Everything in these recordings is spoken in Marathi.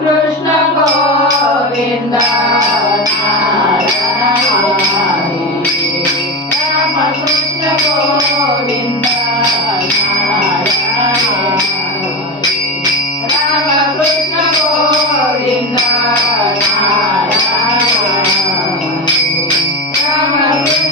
कृष्ण गोविंद नारायण हरी राम कृष्ण गोविंद नारायण हरी राम कृष्ण गोविंद नारायण हरी राम कृष्ण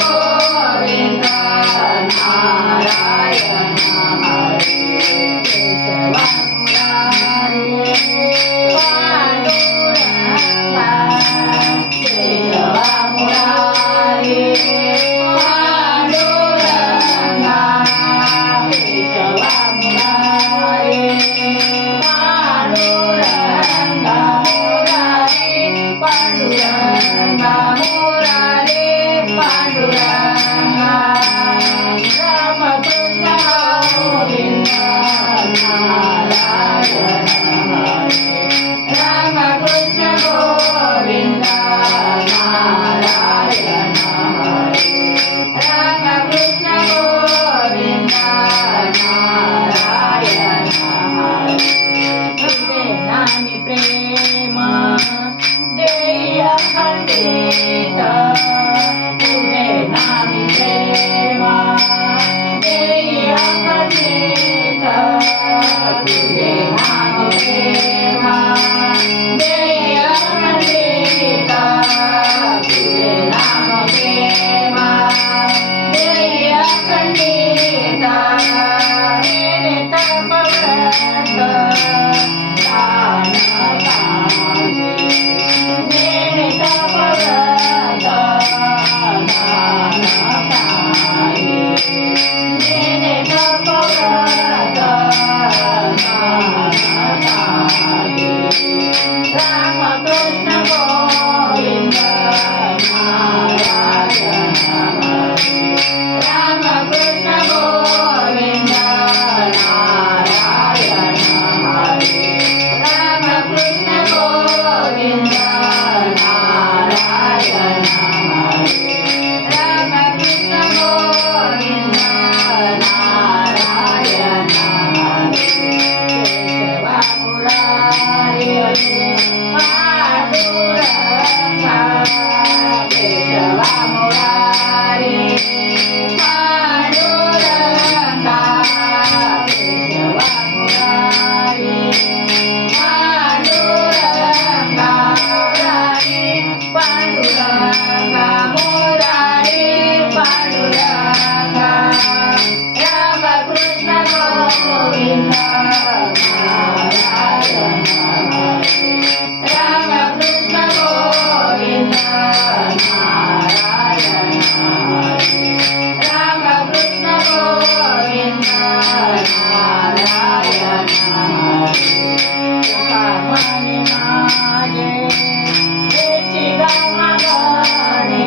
गोविंद नारायण म्हणे माझे हेची गमगणे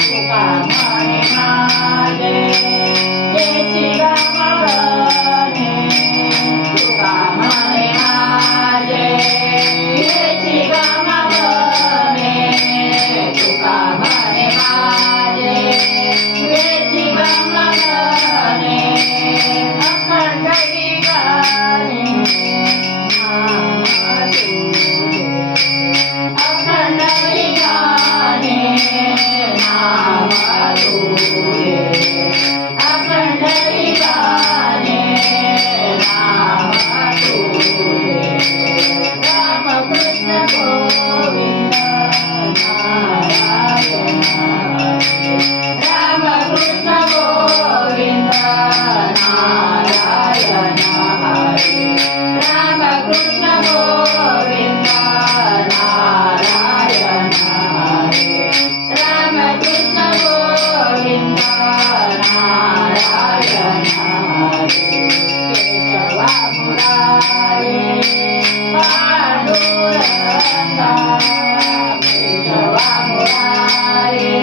तुका म्हणे माझे हेची गमगणे तुका म्हणे माझे हेची गमगणे तुका म्हणे माझे हेची गमगणे अखंड गाणे अखंड गाणे नाम तुझे अखंड गाणे नाम तुझे राम कृष्ण गोविंद नारायण राम कृष्ण गोविंद नारायण राम कृष्ण गोविंद नारायण राम कृष्ण गोविंद नारायण केशवा मुरारे पांडुरंगा केशवा मुरारे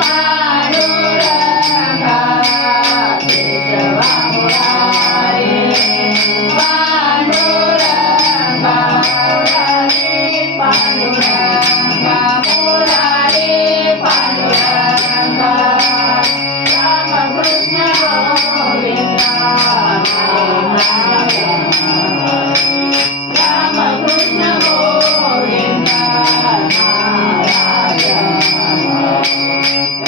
पांडुरंगा केशवा मुरारे पांडुरंगा पांडुरंगा मुरारे पांडुरंगा राम कृष्ण गोविंद नारायण राम कृष्ण गोविंद नारायण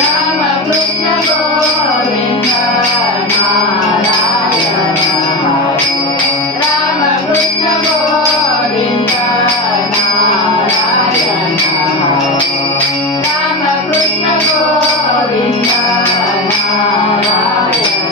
राम कृष्ण गोविंद नारायण राम कृष्ण गोविंद नारायण राम कृष्ण गोविंद नारायण